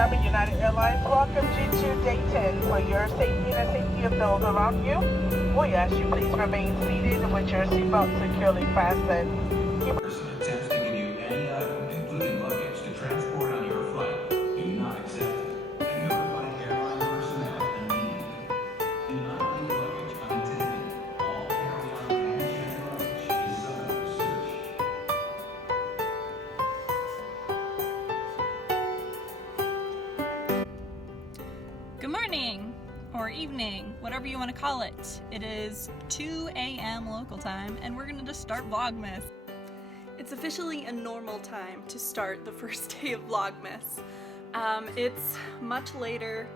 Diamond United Airlines welcomes you to Dayton. For your safety and the safety of those around you, we ask you please remain seated with your seatbelt securely fastened. Person attempts to give you any item, including luggage, to transport on your flight. Do not accept it, and notify airline personnel immediately. Do not leave luggage unattended. All carry-on and checked luggage is subject to search. Good morning, or evening, whatever you want to call it. It is 2 a.m. local time, and we're gonna just start Vlogmas. It's officially a normal time to start the first day of Vlogmas. It's much later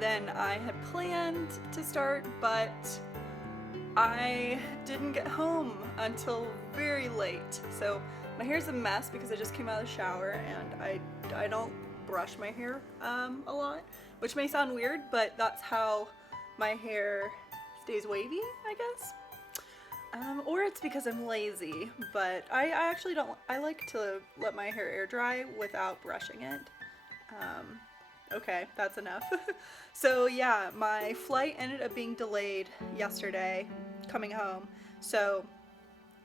than I had planned to start, but I didn't get home until very late. So my hair's a mess because I just came out of the shower, and I don't brush my hair a lot, which may sound weird, but that's how my hair stays wavy, I guess. Or it's because I'm lazy, but I actually don't. I like to let my hair air dry without brushing it. Okay, that's enough. So yeah, my flight ended up being delayed yesterday coming home. So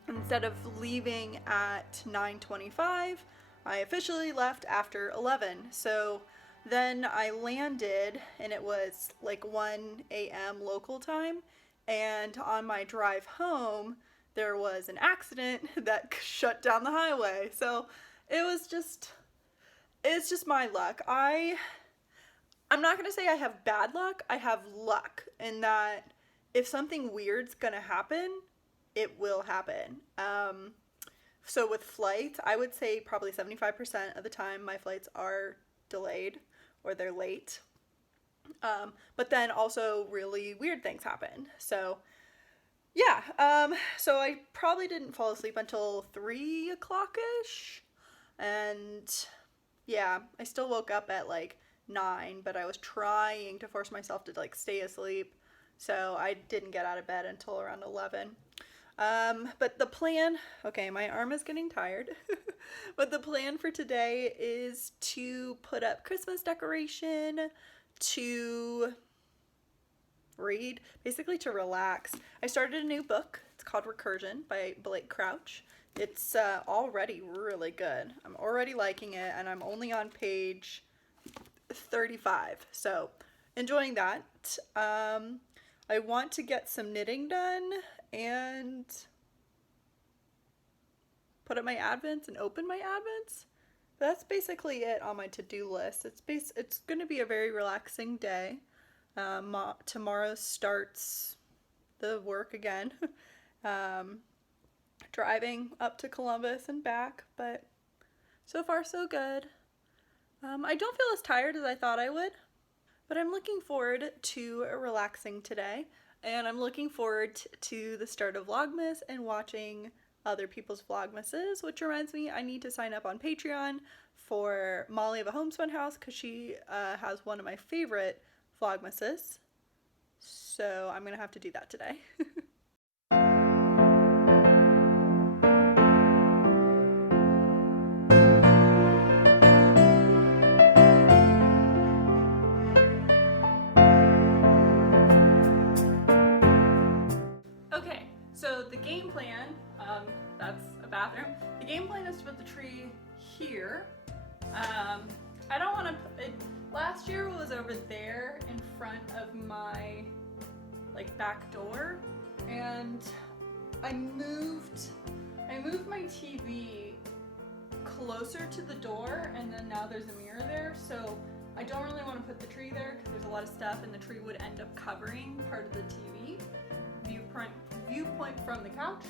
instead of leaving at 9:25, I officially left after 11. So then I landed and it was like 1 a.m. local time, and on my drive home there was an accident that shut down the highway. So it's just my luck. I'm not gonna say I have bad luck, I have luck in that if something weird's gonna happen, it will happen. So with flights, I would say probably 75% of the time my flights are delayed or they're late. But then also really weird things happen. So yeah, so I probably didn't fall asleep until 3 o'clock-ish. And yeah, I still woke up at like 9, but I was trying to force myself to like stay asleep. So I didn't get out of bed until around 11. But the plan, okay, my arm is getting tired, but the plan for today is to put up Christmas decoration, to read, basically to relax. I started a new book. It's called Recursion by Blake Crouch. It's already really good. I'm already liking it, and I'm only on page 35, so enjoying that. I want to get some knitting done and put up my advents and open my advents. But that's basically it on my to-do list. It's going to be a very relaxing day. Tomorrow starts the work again. Driving up to Columbus and back, but so far so good. I don't feel as tired as I thought I would, but I'm looking forward to a relaxing today. And I'm looking forward to the start of Vlogmas and watching other people's Vlogmases, which reminds me I need to sign up on Patreon for Molly of a Homespun House because she has one of my favorite Vlogmases. So I'm going to have to do that today. So the game plan, that's a bathroom. The game plan is to put the tree here. I don't want to put it, last year it was over there in front of my like back door, and I moved my TV closer to the door, and then now there's a mirror there, so I don't really want to put the tree there because there's a lot of stuff and the tree would end up covering part of the TV viewpoint from the couch.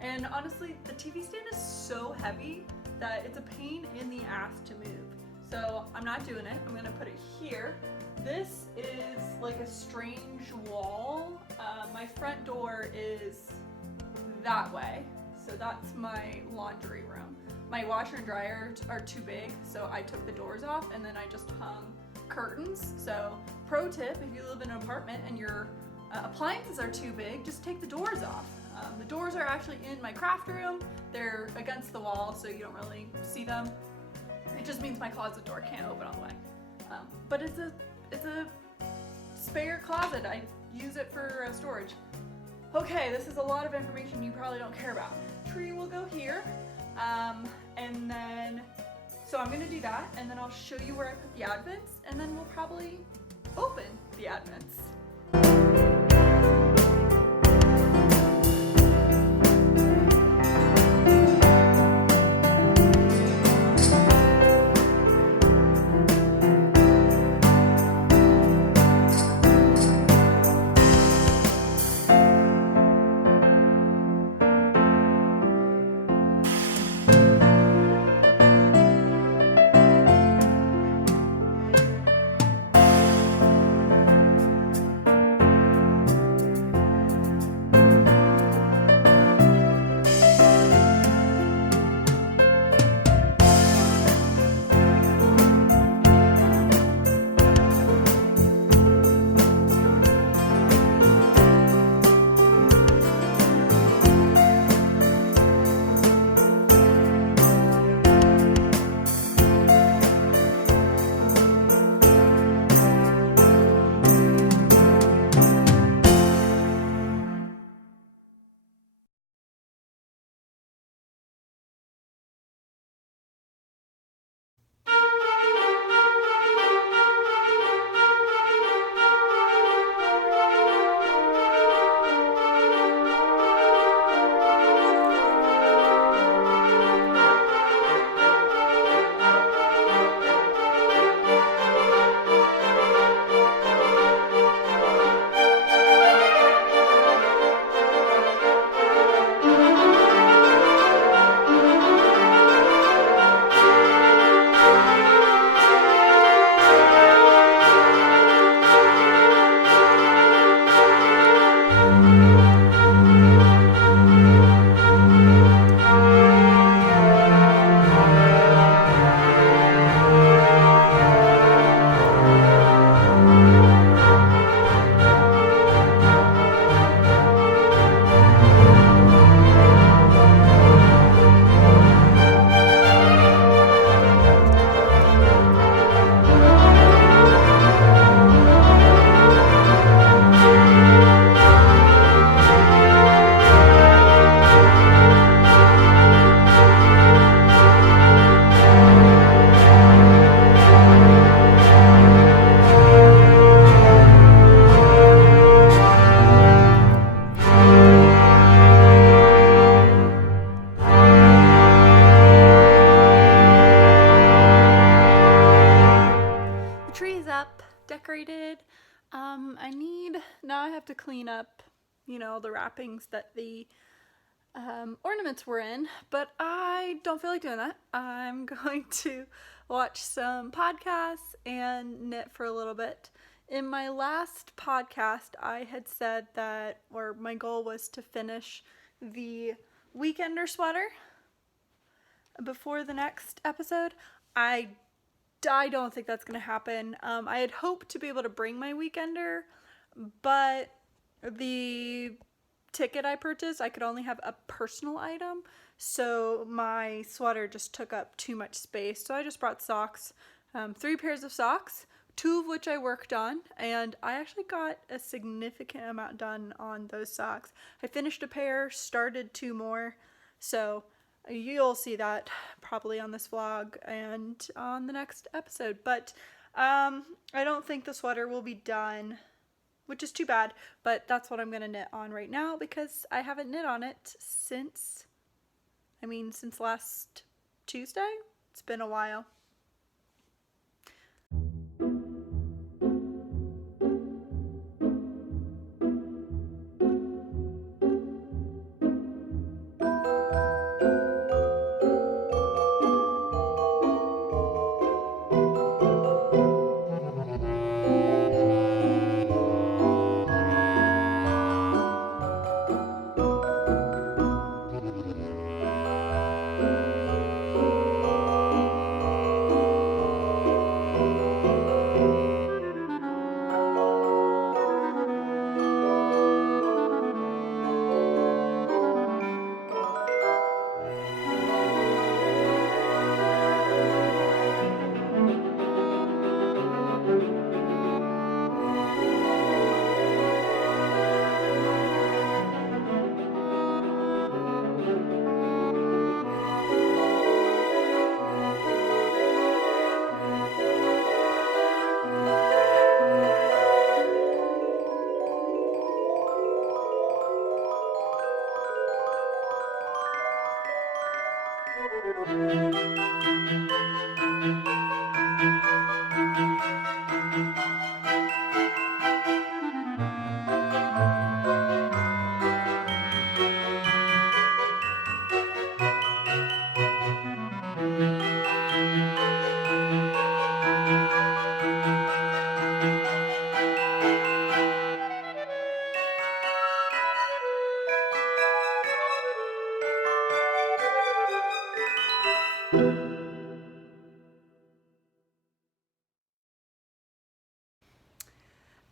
And honestly, the TV stand is so heavy that it's a pain in the ass to move. So I'm not doing it. I'm gonna put it here. This is like a strange wall. My front door is that way. So that's my laundry room. My washer and dryer are too big, so I took the doors off and then I just hung curtains. So pro tip, if you live in an apartment and your appliances are too big, just take the doors off. The doors are actually in my craft room. They're against the wall, so you don't really see them. It just means my closet door can't open all the way. But it's a spare closet. I use it for storage. Okay, this is a lot of information you probably don't care about. Tree will go here, and then, so I'm gonna do that, and then I'll show you where I put the advents, and then we'll probably open the advents. Decorated. Now I have to clean up, the wrappings that the ornaments were in, but I don't feel like doing that. I'm going to watch some podcasts and knit for a little bit. In my last podcast, I had said that, or my goal was to finish the Weekender sweater before the next episode. I don't think that's going to happen. I had hoped to be able to bring my Weekender, but the ticket I purchased, I could only have a personal item, so my sweater just took up too much space. So I just brought socks, 3 pairs of socks, 2 of which I worked on, and I actually got a significant amount done on those socks. I finished a pair, started 2 more, so you'll see that probably on this vlog and on the next episode. But I don't think the sweater will be done, which is too bad, but that's what I'm going to knit on right now because I haven't knit on it since last Tuesday. It's been a while.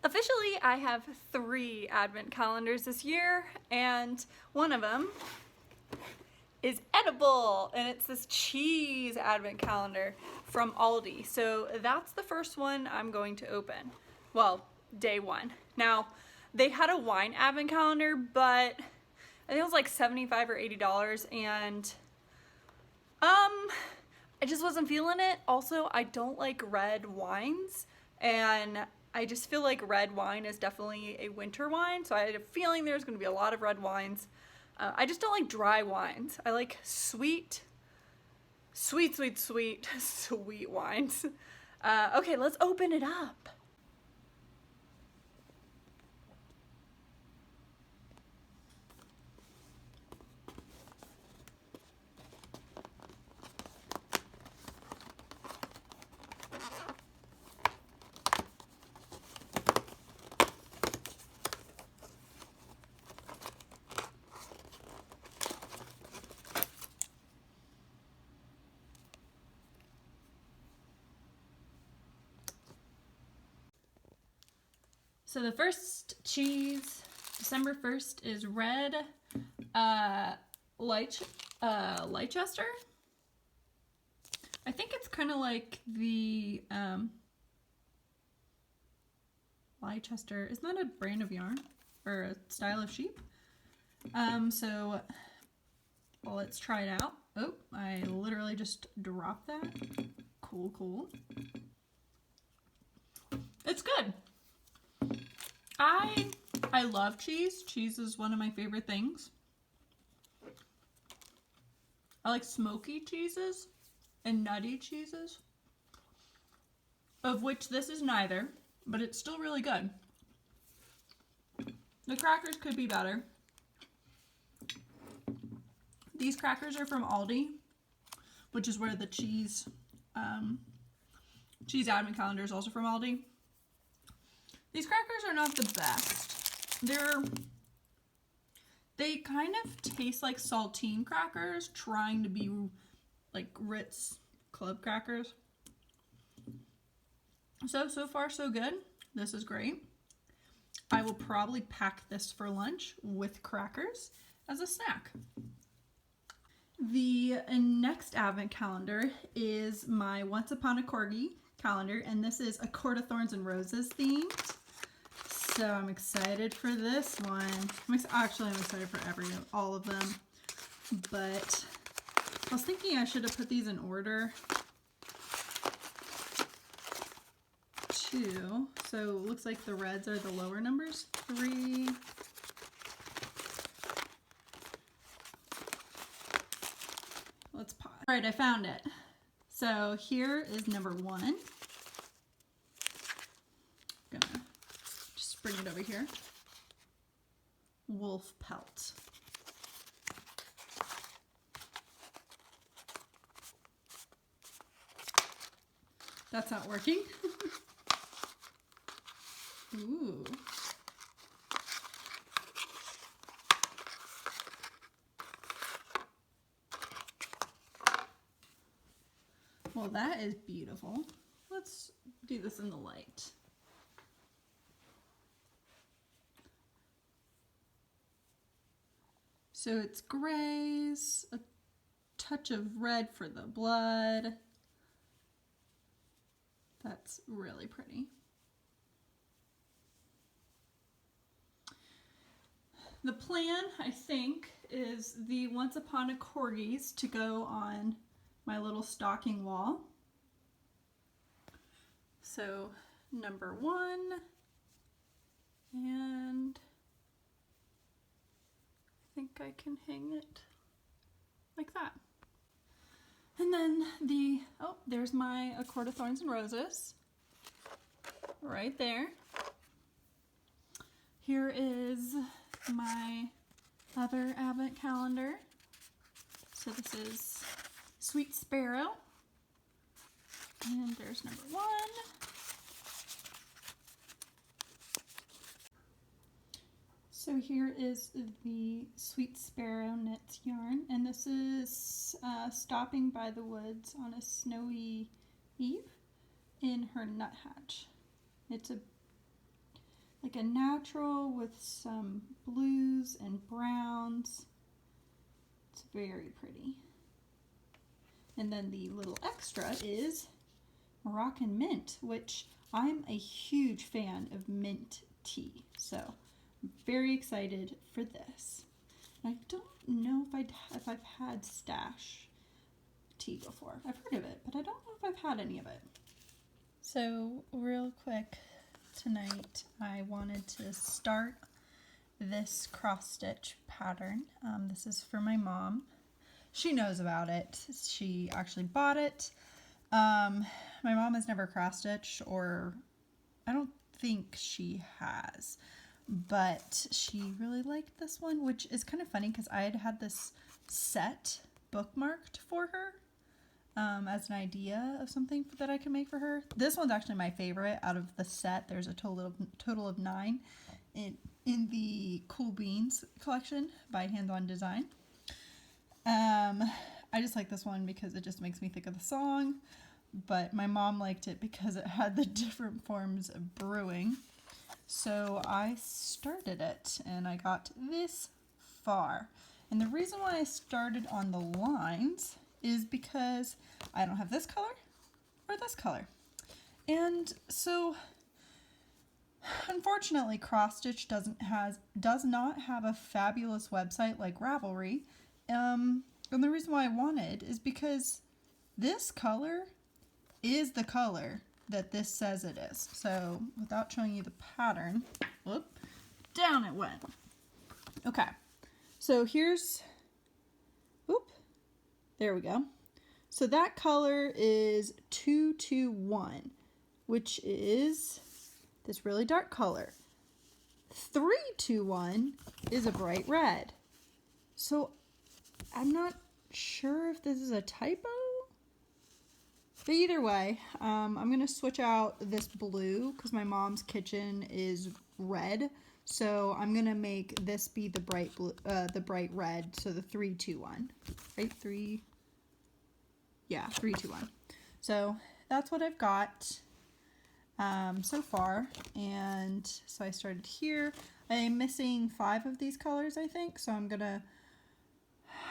Officially, I have 3 advent calendars this year, and one of them is edible, and it's this cheese advent calendar from Aldi. So that's the first one I'm going to open. Well, day 1. Now, they had a wine advent calendar, but I think it was like $75 or $80, and I just wasn't feeling it. Also, I don't like red wines, and I just feel like red wine is definitely a winter wine, so I had a feeling there's going to be a lot of red wines. I just don't like dry wines. I like sweet wines. Okay, let's open it up. So the first cheese, December 1st, is red Leicester. I think it's kind of like the Leicester. Isn't that a brand of yarn or a style of sheep? So let's try it out. Oh, I literally just dropped that. Cool. It's good. I love cheese. Cheese is one of my favorite things. I like smoky cheeses and nutty cheeses, of which this is neither, but it's still really good. The crackers could be better. These crackers are from Aldi, which is where the cheese advent calendar is also from Aldi. These crackers are not the best. They kind of taste like saltine crackers trying to be like Ritz club crackers. So far so good. This is great. I will probably pack this for lunch with crackers as a snack. The next advent calendar is my Once Upon a Corgi calendar, and this is a Court of Thorns and Roses themed. So I'm excited for this one. I'm excited for all of them, but I was thinking I should have put these in order too. So it looks like the reds are the lower numbers. 3. Let's pause. All right, I found it. So here is number 1. Gonna just bring it over here. Wolf pelt. That's not working. Ooh. Well, that is beautiful. Let's do this in the light. So it's grays, a touch of red for the blood. That's really pretty. The plan, I think, is the Once Upon a Corgis to go on my little stocking wall. So number 1, and I think I can hang it like that. And then there's my A Court of Thorns and Roses right there. Here is my other advent calendar. So this is Sweet Sparrow. And there's number 1. So here is the Sweet Sparrow knits yarn, and this is Stopping by the Woods on a Snowy Eve in her nuthatch. It's a like a natural with some blues and browns. It's very pretty. And then the little extra is Moroccan mint, which I'm a huge fan of mint tea. So I'm very excited for this. I don't know if I've had stash tea before. I've heard of it, but I don't know if I've had any of it. So real quick tonight, I wanted to start this cross stitch pattern. This is for my mom. She knows about it. She actually bought it. My mom has never cross stitched, or I don't think she has, but she really liked this one, which is kind of funny because I had this set bookmarked for her as an idea of something that I can make for her. This one's actually my favorite out of the set. There's a total of 9 in the Cool Beans collection by Hands On Design. I just like this one because it just makes me think of the song, but my mom liked it because it had the different forms of brewing. So I started it and I got this far. And the reason why I started on the lines is because I don't have this color or this color. And so unfortunately, cross stitch does not have a fabulous website like Ravelry. And the reason why I wanted is because this color is the color that this says it is. So without showing you the pattern, whoop, down it went. Okay, so here's, whoop, there we go. So that color is 221, which is this really dark color. 321 is a bright red. So I'm not sure if this is a typo, but either way, I'm going to switch out this blue because my mom's kitchen is red. So I'm going to make this be the bright blue, the bright red. So the 321, right? 321. So that's what I've got so far. And so I started here. I am missing 5 of these colors, I think. So I'm going to,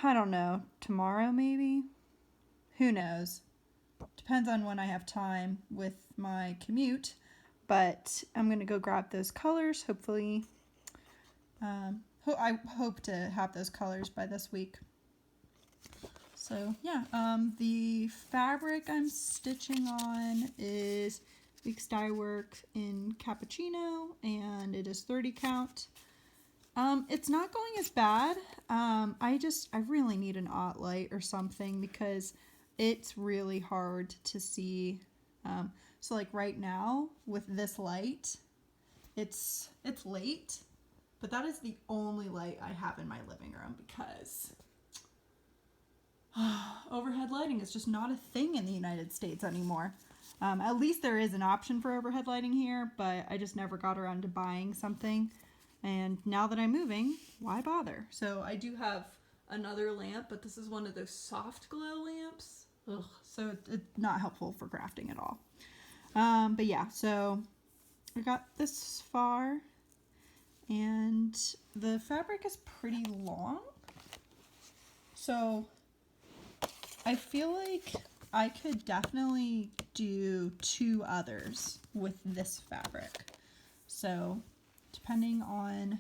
I don't know, tomorrow maybe? Who knows? Depends on when I have time with my commute, but I'm going to go grab those colors. Hopefully, I hope to have those colors by this week. So yeah, the fabric I'm stitching on is Weeks Dye Work in Cappuccino, and it is 30 count. It's not going as bad. I really need an aught light or something because it's really hard to see. So like right now with this light, it's late, but that is the only light I have in my living room because overhead lighting is just not a thing in the United States anymore. At least there is an option for overhead lighting here, but I just never got around to buying something. And now that I'm moving, why bother? So I do have another lamp, but this is one of those soft glow lamps. Ugh, so it's not helpful for crafting at all. But yeah, so I got this far, and the fabric is pretty long. So I feel like I could definitely do 2 others with this fabric. So depending on,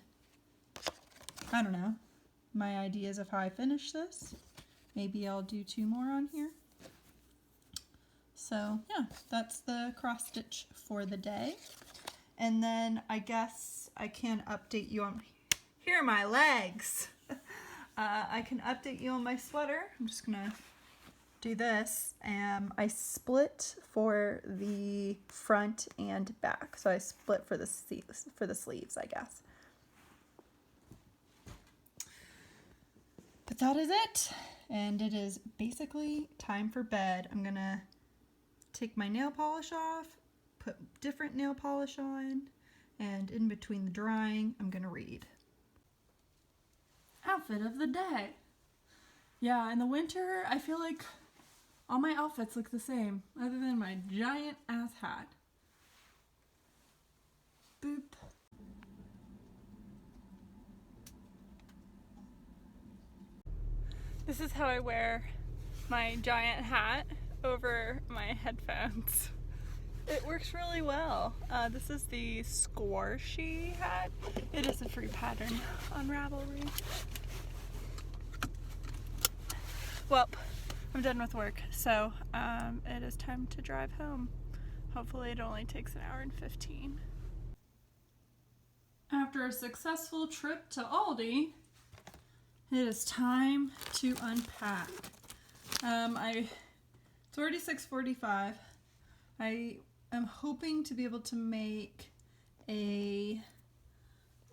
I don't know, my ideas of how I finish this, maybe I'll do 2 more on here. So yeah, that's the cross stitch for the day. And then I guess I can update you on, here are my legs. I can update you on my sweater. I'm just gonna do this. I split for the front and back. So I split for the sleeves, I guess. But that is it. And it is basically time for bed. I'm gonna take my nail polish off, put different nail polish on, and in between the drying, I'm gonna read. Outfit of the day. Yeah, in the winter, I feel like all my outfits look the same, other than my giant ass hat. Boop. This is how I wear my giant hat over my headphones. It works really well. This is the Squishy hat. It is a free pattern on Ravelry. Well, I'm done with work, so it is time to drive home. Hopefully it only takes an hour and 15. After a successful trip to Aldi, it is time to unpack. It's already 6:45. I am hoping to be able to make a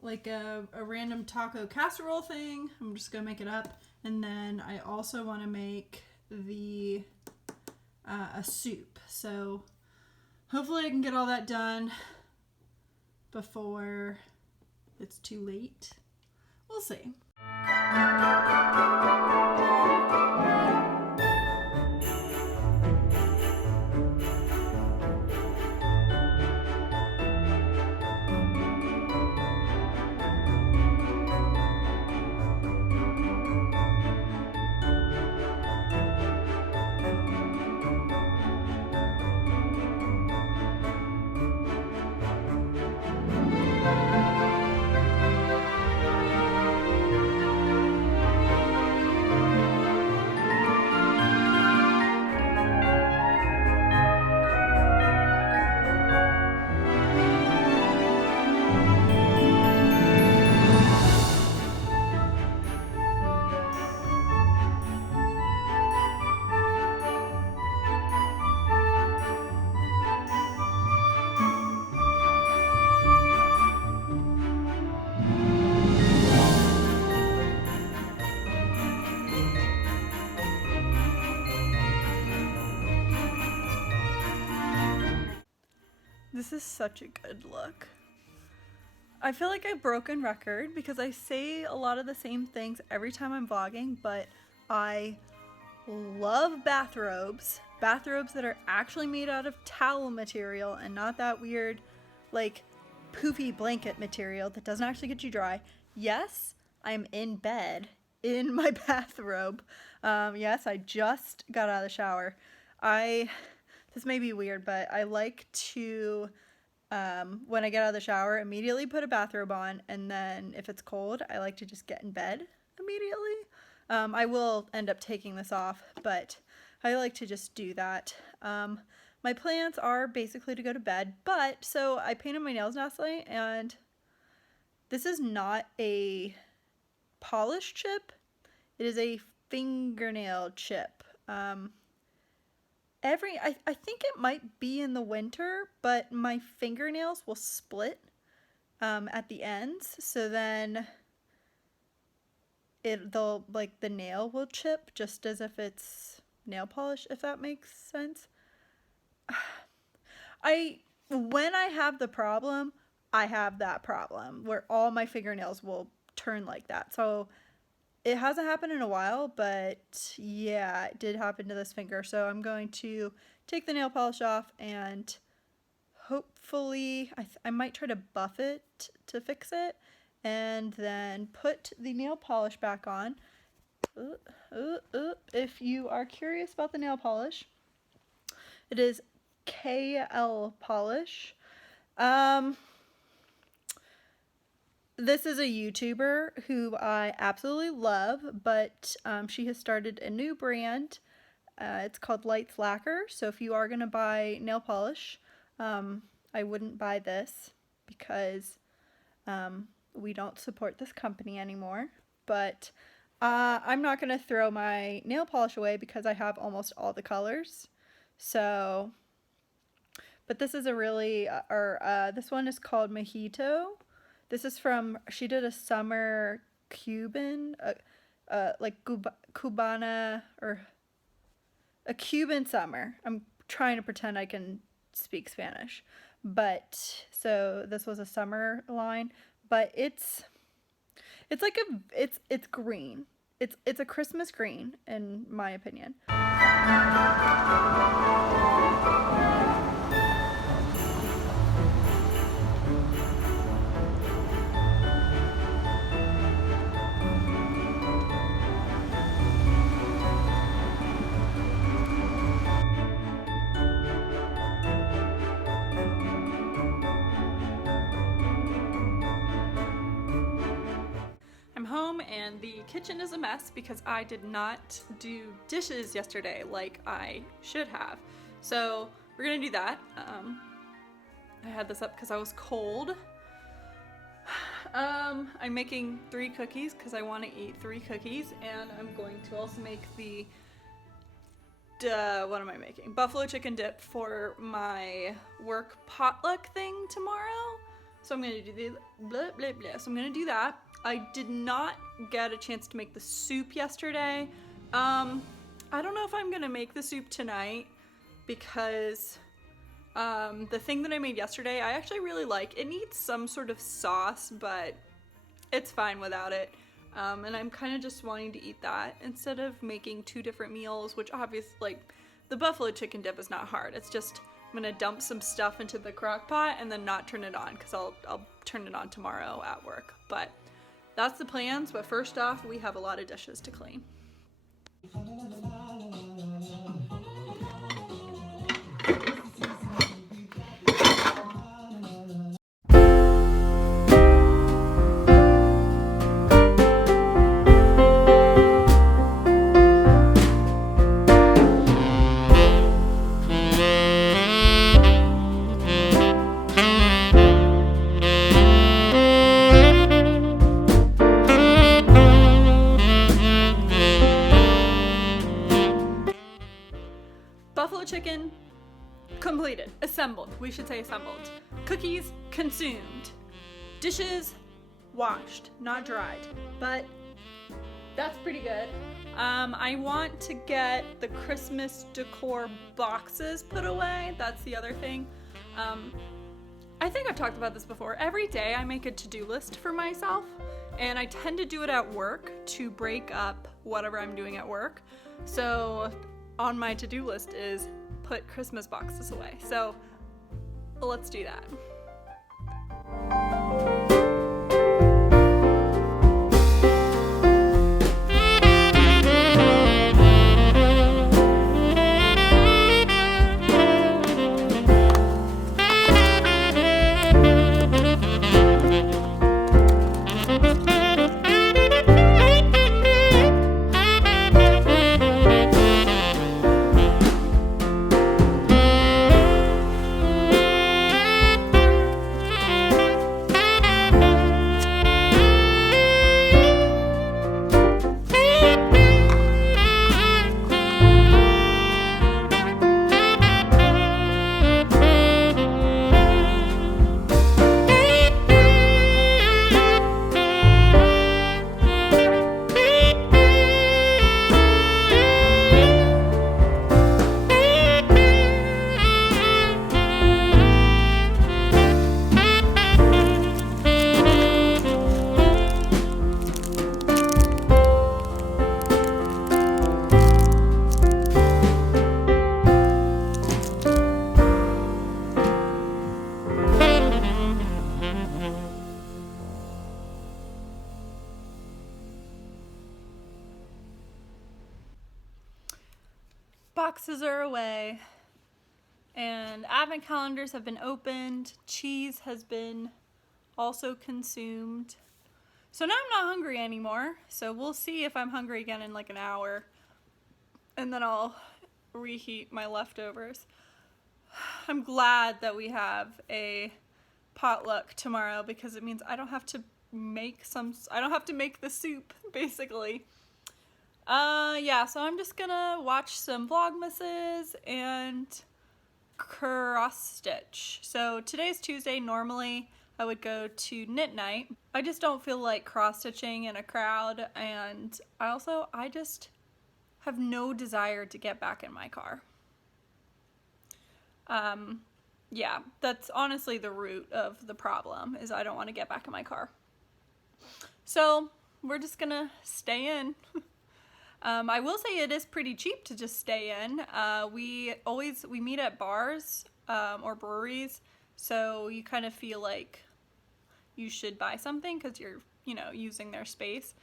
random taco casserole thing. I'm just gonna make it up, and then I also want to make a soup. So hopefully I can get all that done before it's too late. We'll see. This is such a good look. I feel like I've broken record because I say a lot of the same things every time I'm vlogging, but I love bathrobes. Bathrobes that are actually made out of towel material and not that weird, like, poofy blanket material that doesn't actually get you dry. Yes, I'm in bed in my bathrobe. Yes, I just got out of the shower. This may be weird, but I like to, when I get out of the shower, immediately put a bathrobe on, and then if it's cold, I like to just get in bed immediately. I will end up taking this off, but I like to just do that. My plans are basically to go to bed, but so I painted my nails last night, and this is not a polish chip. It is a fingernail chip. I think it might be in the winter, but my fingernails will split at the ends, so then the nail will chip just as if it's nail polish, if that makes sense. When I have the problem, I have that problem where all my fingernails will turn like that. So it hasn't happened in a while, but yeah, it did happen to this finger. So I'm going to take the nail polish off and hopefully I might try to buff it to fix it and then put the nail polish back on. If you are curious about the nail polish, it is KL polish. This is a YouTuber who I absolutely love, but she has started a new brand. It's called Lights Lacquer. So if you are going to buy nail polish, I wouldn't buy this because we don't support this company anymore. But I'm not going to throw my nail polish away because I have almost all the colors. So, but this is a really, this one is called Mojito. This is from, she did a summer Cuban, like Cubana, or a Cuban summer. I'm trying to pretend I can speak Spanish. But, so this was a summer line, but it's like it's green. It's a Christmas green, in my opinion. and the kitchen is a mess because I did not do dishes yesterday like I should have. So we're gonna do that. I had this up because I was cold. I'm making 3 cookies because I want to eat 3 cookies, and I'm going to also make the what am I making? Buffalo chicken dip for my work potluck thing tomorrow. So I'm gonna do the blah blah blah. So I'm gonna do that. I did not get a chance to make the soup yesterday. I don't know if I'm gonna make the soup tonight because the thing that I made yesterday, I actually really like. It needs some sort of sauce, but it's fine without it. And I'm kind of just wanting to eat that instead of making 2 different meals, which obviously, like, the buffalo chicken dip is not hard. It's just, I'm gonna dump some stuff into the crock pot and then not turn it on because I'll turn it on tomorrow at work. But that's the plans. But first off, we have a lot of dishes to clean. Buffalo chicken completed, assembled, we should say assembled. Cookies consumed. Dishes washed, not dried, but that's pretty good. I want to get the Christmas decor boxes put away. That's the other thing. I think I've talked about this before. Every day I make a to-do list for myself, and I tend to do it at work to break up whatever I'm doing at work. So on my to-do list is put Christmas boxes away. So let's do that. Boxes are away, and advent calendars have been opened. Cheese has been also consumed. So now I'm not hungry anymore. So we'll see if I'm hungry again in like an hour, and then I'll reheat my leftovers. I'm glad that we have a potluck tomorrow because it means I don't have to make the soup, basically. Yeah, so I'm just gonna watch some Vlogmases and cross stitch. So today's Tuesday. Normally I would go to knit night. I just don't feel like cross stitching in a crowd, and I just have no desire to get back in my car. Yeah, that's honestly the root of the problem, is I don't want to get back in my car. So we're just gonna stay in. I will say it is pretty cheap to just stay in. We meet at bars or breweries, so you kind of feel like you should buy something because you're, using their space.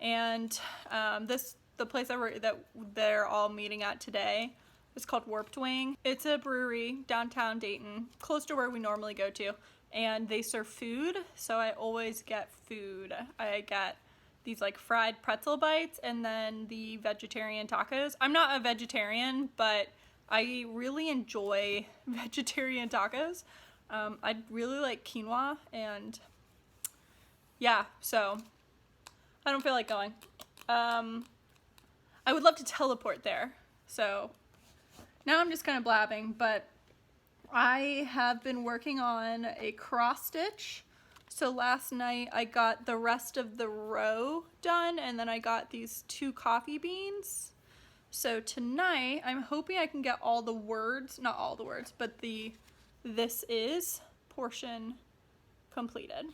And the place that they're all meeting at today is called Warped Wing. It's a brewery downtown Dayton, close to where we normally go to, and they serve food, so I always get food. I get these like fried pretzel bites and then the vegetarian tacos. I'm not a vegetarian, but I really enjoy vegetarian tacos. I really like quinoa, and yeah, so I don't feel like going. I would love to teleport there. So now I'm just kind of blabbing, but I have been working on a cross stitch. So last night I got the rest of the row done, and then I got these 2 coffee beans. So tonight I'm hoping I can get all the words, not all the words, but the "this is" portion completed.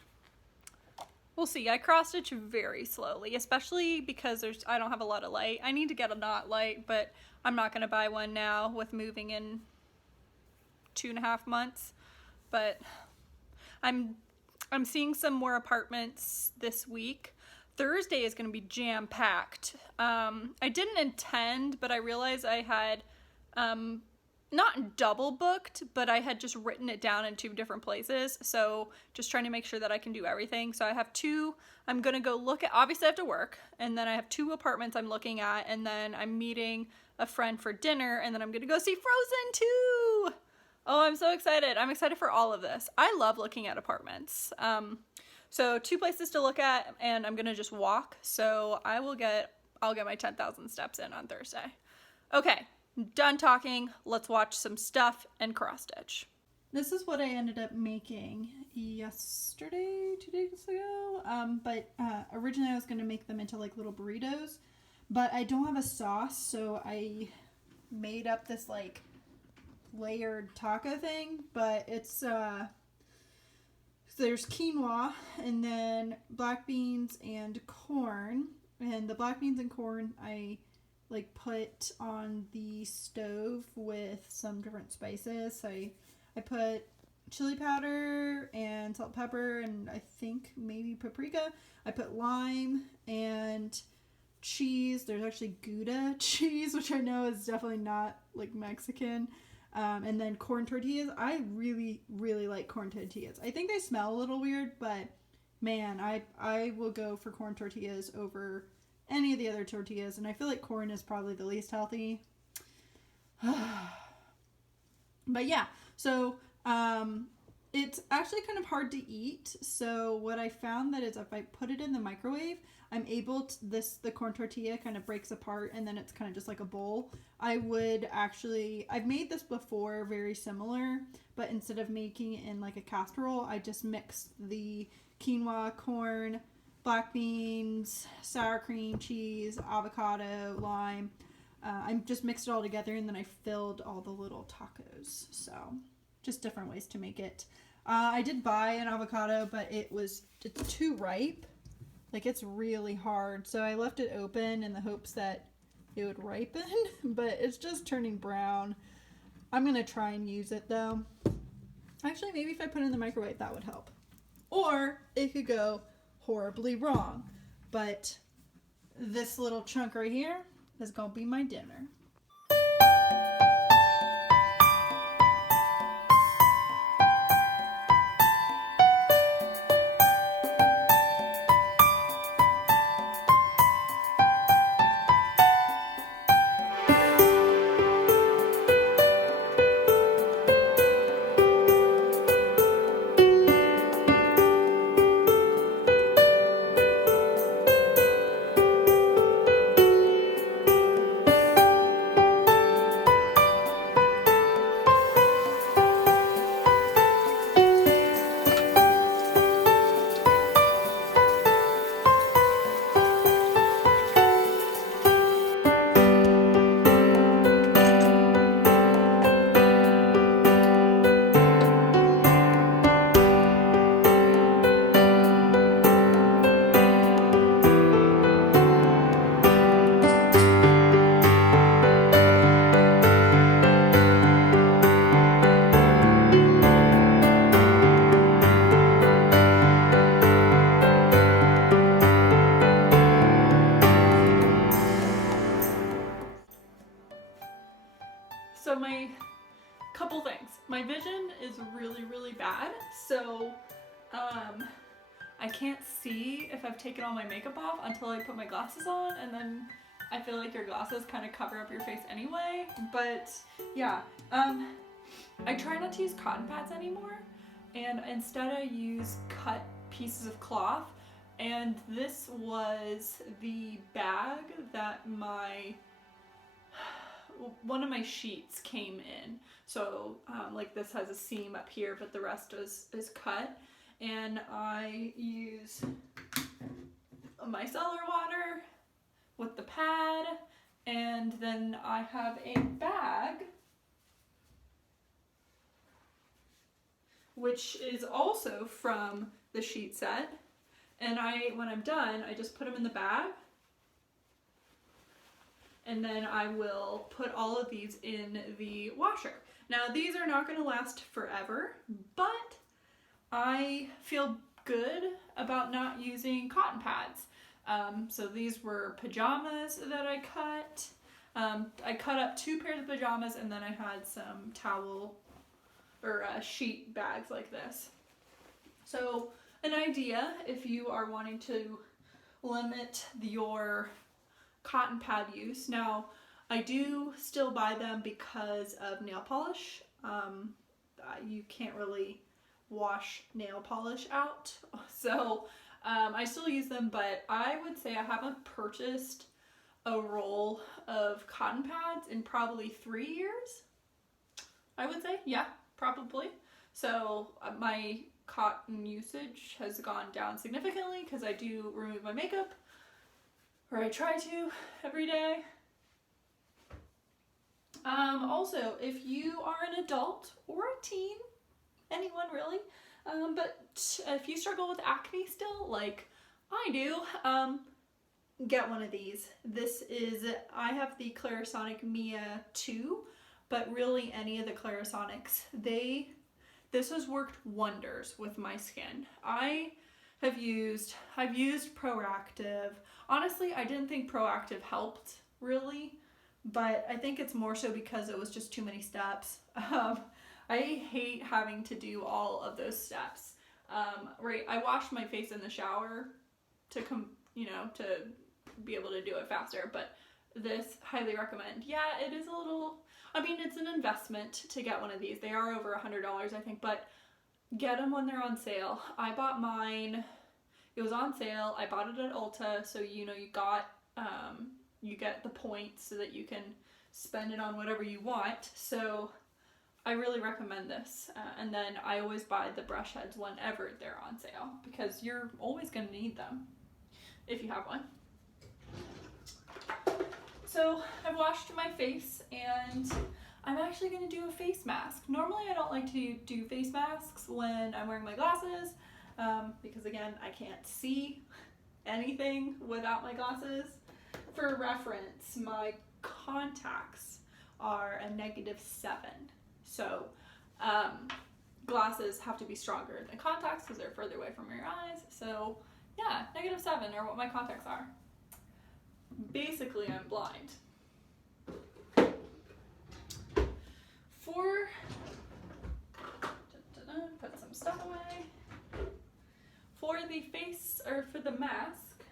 We'll see. I cross stitch very slowly, especially because I don't have a lot of light. I need to get a knot light, but I'm not going to buy one now with moving in 2.5 months. But I'm seeing some more apartments this week. Thursday is going to be jam-packed. I didn't intend, but I realized I had not double booked, but I had just written it down in 2 different places. So just trying to make sure that I can do everything. So I have 2, I'm going to go look at, obviously I have to work, and then I have 2 apartments I'm looking at, and then I'm meeting a friend for dinner, and then I'm going to go see Frozen 2. Oh, I'm so excited. I'm excited for all of this. I love looking at apartments. So 2 places to look at, and I'm going to just walk. So I'll get my 10,000 steps in on Thursday. Okay. Done talking, let's watch some stuff and cross stitch. This is what I ended up making yesterday, 2 days ago. But originally I was going to make them into like little burritos, but I don't have a sauce, so I made up this like layered taco thing. But it's there's quinoa and then black beans and corn, and the black beans and corn I like put on the stove with some different spices. So I put chili powder and salt, pepper, and I think maybe paprika. I put lime and cheese. There's actually Gouda cheese, which I know is definitely not like Mexican. And then corn tortillas. I really, really like corn tortillas. I think they smell a little weird, but man, I will go for corn tortillas over any of the other tortillas, and I feel like corn is probably the least healthy. But yeah, so it's actually kind of hard to eat. So what I found that is if I put it in the microwave, I'm able to, the corn tortilla kind of breaks apart, and then it's kind of just like a bowl. I've made this before, very similar, but instead of making it in like a casserole, I just mixed the quinoa, corn, black beans, sour cream, cheese, avocado, lime. I just mixed it all together, and then I filled all the little tacos. So just different ways to make it. I did buy an avocado, but it's too ripe. Like, it's really hard. So I left it open in the hopes that it would ripen, but it's just turning brown. I'm going to try and use it though. Actually, maybe if I put it in the microwave, that would help. Or it could go horribly wrong, but this little chunk right here is gonna be my dinner. I can't see if I've taken all my makeup off until I put my glasses on, and then I feel like your glasses kind of cover up your face anyway. But yeah, I try not to use cotton pads anymore, and instead I use cut pieces of cloth. And this was the bag that one of my sheets came in. So like this has a seam up here, but the rest is cut. And I use my cellar water with the pad, and then I have a bag which is also from the sheet set. And when I'm done, I just put them in the bag, and then I will put all of these in the washer. Now these are not going to last forever, but I feel good about not using cotton pads. So these were pajamas that I cut. I cut up 2 pairs of pajamas, and then I had some towel or sheet bags like this. So an idea, if you are wanting to limit your cotton pad use. Now, I do still buy them because of nail polish. You can't really wash nail polish out, so I still use them, but I would say I haven't purchased a roll of cotton pads in probably 3 years. I would say, yeah, probably. So my cotton usage has gone down significantly because I do remove my makeup, or I try to, every day. Also, if you are an adult or a teen, anyone really, but if you struggle with acne still, like I do, get one of these. I have the Clarisonic Mia 2, but really any of the Clarisonics, this has worked wonders with my skin. I've used Proactive. Honestly, I didn't think Proactive helped really, but I think it's more so because it was just too many steps. I hate having to do all of those steps. Right, I washed my face in the shower to be able to do it faster, but this, highly recommend. Yeah, it is a little, I mean, it's an investment to get one of these. They are over $100, I think, but get them when they're on sale. I bought mine, it was on sale. I bought it at Ulta, so you get the points so that you can spend it on whatever you want. So I really recommend this. And then I always buy the brush heads whenever they're on sale, because you're always going to need them if you have one. So I've washed my face, and I'm actually going to do a face mask. Normally I don't like to do face masks when I'm wearing my glasses, because again, I can't see anything without my glasses. For reference, my contacts are a -7. So glasses have to be stronger than contacts because they're further away from your eyes. So yeah, -7 are what my contacts are. Basically, I'm blind. Put some stuff away. For the face, or for the mask,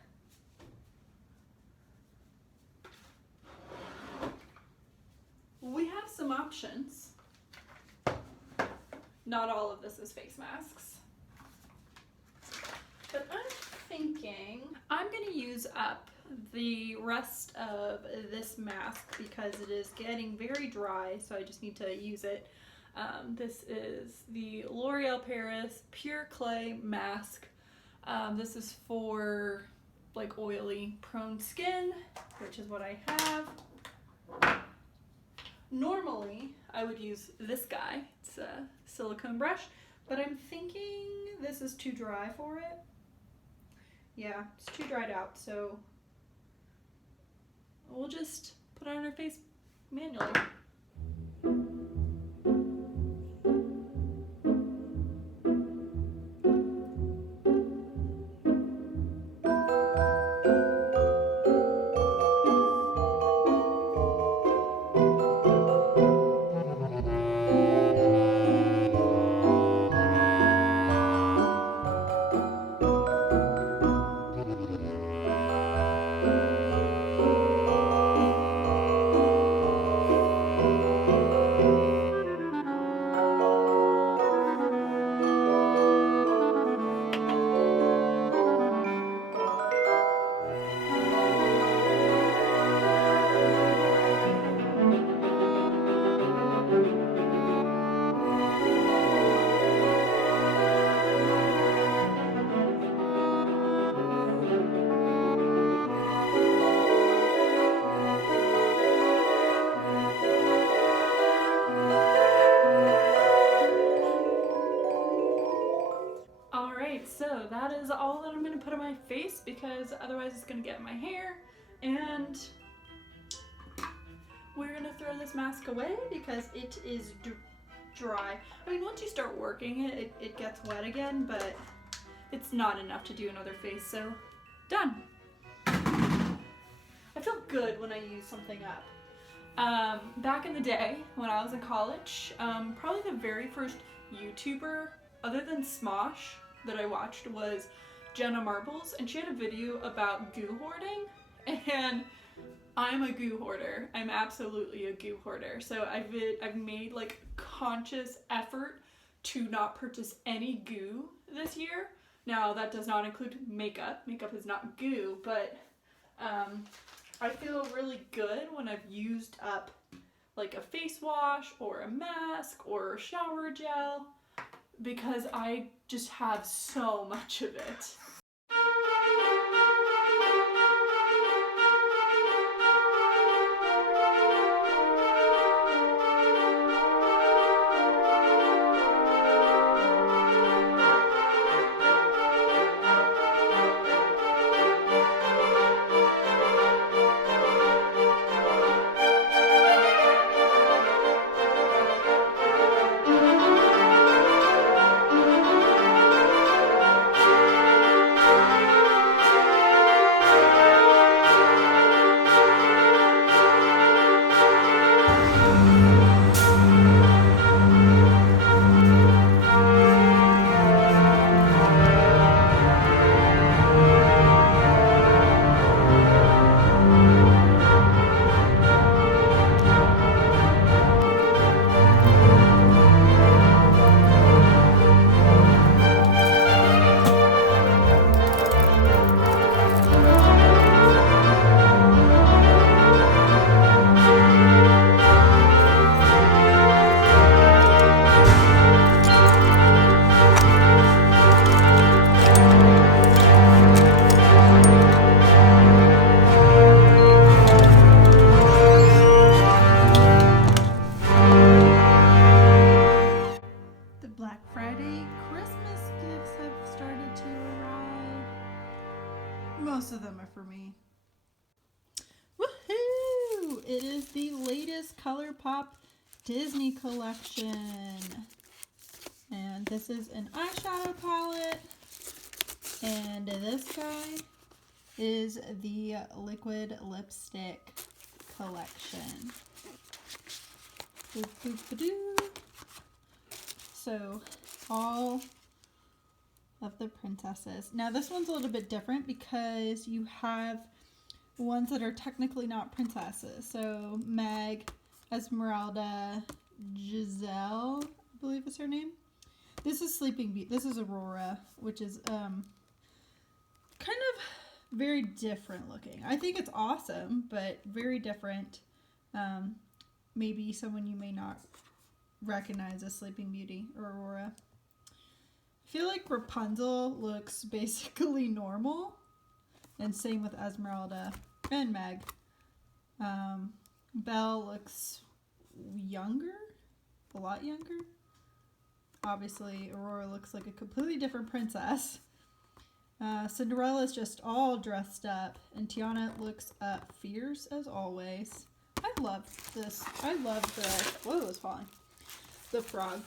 we have some options. Not all of this is face masks. But I'm thinking I'm going to use up the rest of this mask because it is getting very dry, so I just need to use it. This is the L'Oreal Paris Pure Clay Mask. This is for like oily prone skin, which is what I have. Normally I would use this guy. It's a silicone brush, but I'm thinking this is too dry for it. Yeah, it's too dried out, so we'll just put it on her face manually. So that is all that I'm gonna put on my face because otherwise it's gonna get in my hair, and we're gonna throw this mask away because it is dry. I mean, once you start working it, it gets wet again, but it's not enough to do another face, so done. I feel good when I use something up. Back in the day when I was in college, probably the very first YouTuber other than Smosh that I watched was Jenna Marbles, and she had a video about goo hoarding, and I'm a goo hoarder. I'm absolutely a goo hoarder. So I've made like conscious effort to not purchase any goo this year. Now that does not include makeup. Makeup is not goo, but I feel really good when I've used up like a face wash or a mask or a shower gel because I just have so much of it. Most of them are for me. Woohoo! It is the latest ColourPop Disney collection. And this is an eyeshadow palette. And this guy is the liquid lipstick collection. Boop, boop, ba-doo. So all of the princesses. Now this one's a little bit different because you have ones that are technically not princesses. So Meg, Esmeralda, Giselle, I believe is her name. This is Sleeping Beauty. This is Aurora, which is kind of very different looking. I think it's awesome, but very different. Maybe someone you may not recognize as Sleeping Beauty or Aurora. I feel like Rapunzel looks basically normal, and same with Esmeralda and Meg. Belle looks younger, a lot younger. Obviously, Aurora looks like a completely different princess. Cinderella's just all dressed up, and Tiana looks fierce as always. I love this. I love the, whoa, it was falling. The frog.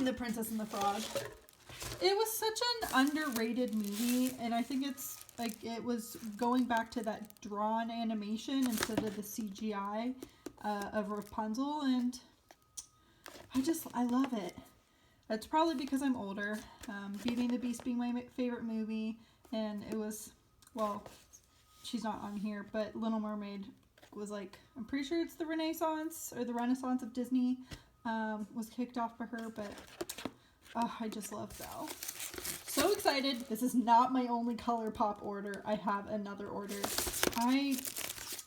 The Princess and the Frog. It was such an underrated movie, and I think it's like it was going back to that drawn animation instead of the CGI of Rapunzel, and I love it. It's probably because I'm older. Beauty and the Beast being my favorite movie, and it was, well, she's not on here, but Little Mermaid was like, I'm pretty sure it's the Renaissance or the Renaissance of Disney was kicked off by her, but I just love Belle. So excited. This is not my only ColourPop order. I have another order. I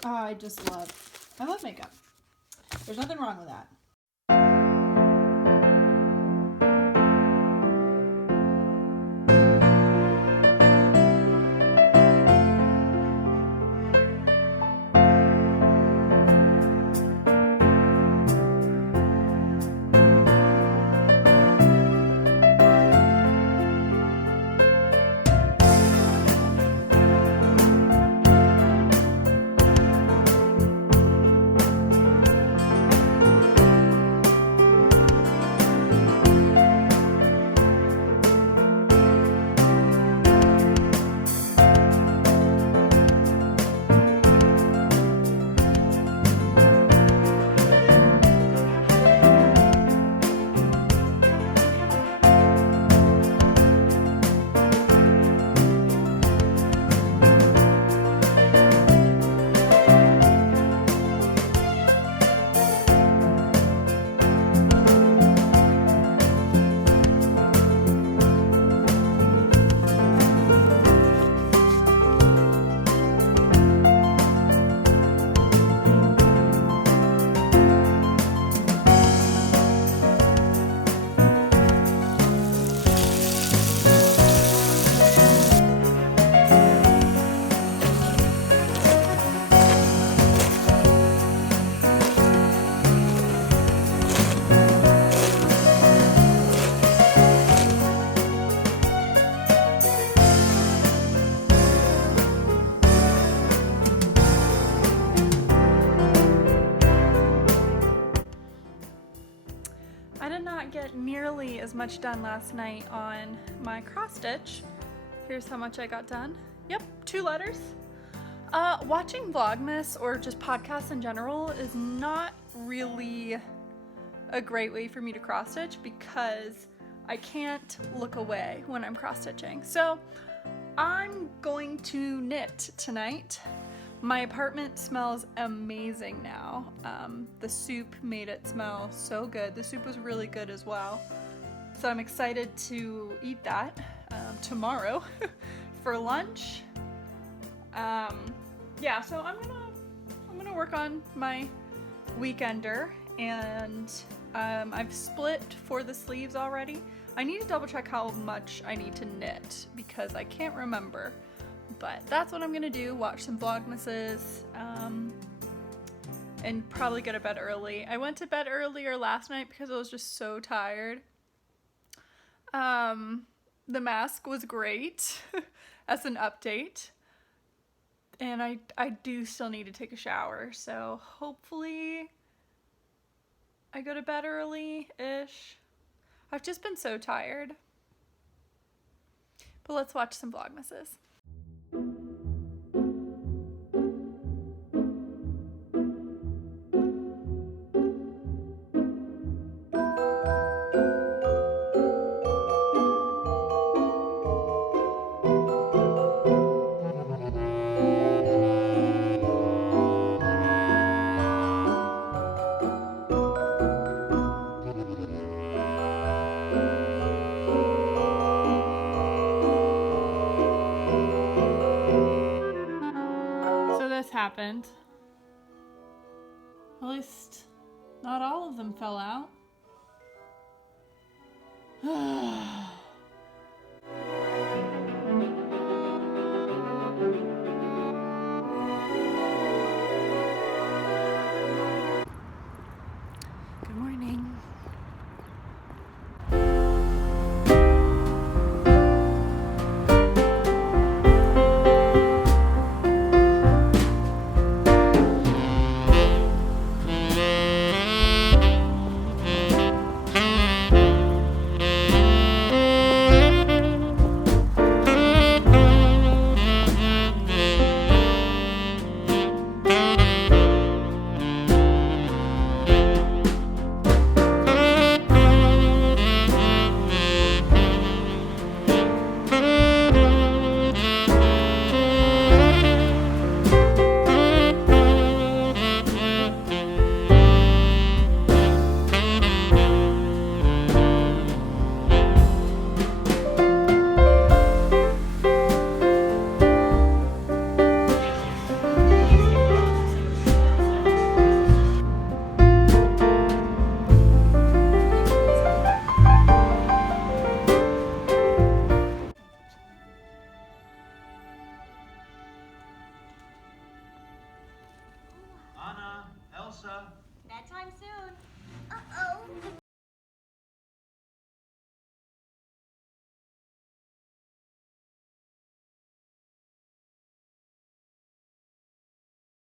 love makeup. There's nothing wrong with that. as much done last night on my cross stitch. Here's how much I got done. Yep, 2 letters. Watching Vlogmas or just podcasts in general is not really a great way for me to cross stitch because I can't look away when I'm cross stitching. So I'm going to knit tonight. My apartment smells amazing now. The soup made it smell so good. The soup was really good as well. So I'm excited to eat that tomorrow for lunch. Yeah, so I'm gonna work on my weekender, and I've split for the sleeves already. I need to double check how much I need to knit because I can't remember. But that's what I'm gonna do, watch some Vlogmases, and probably go to bed early. I went to bed earlier last night because I was just so tired. The mask was great as an update. And I do still need to take a shower, so hopefully I go to bed early-ish. I've just been so tired. But let's watch some Vlogmases. So this happened. At least not all of them fell out. Good morning. Anna, Elsa. Bedtime soon. Uh-oh.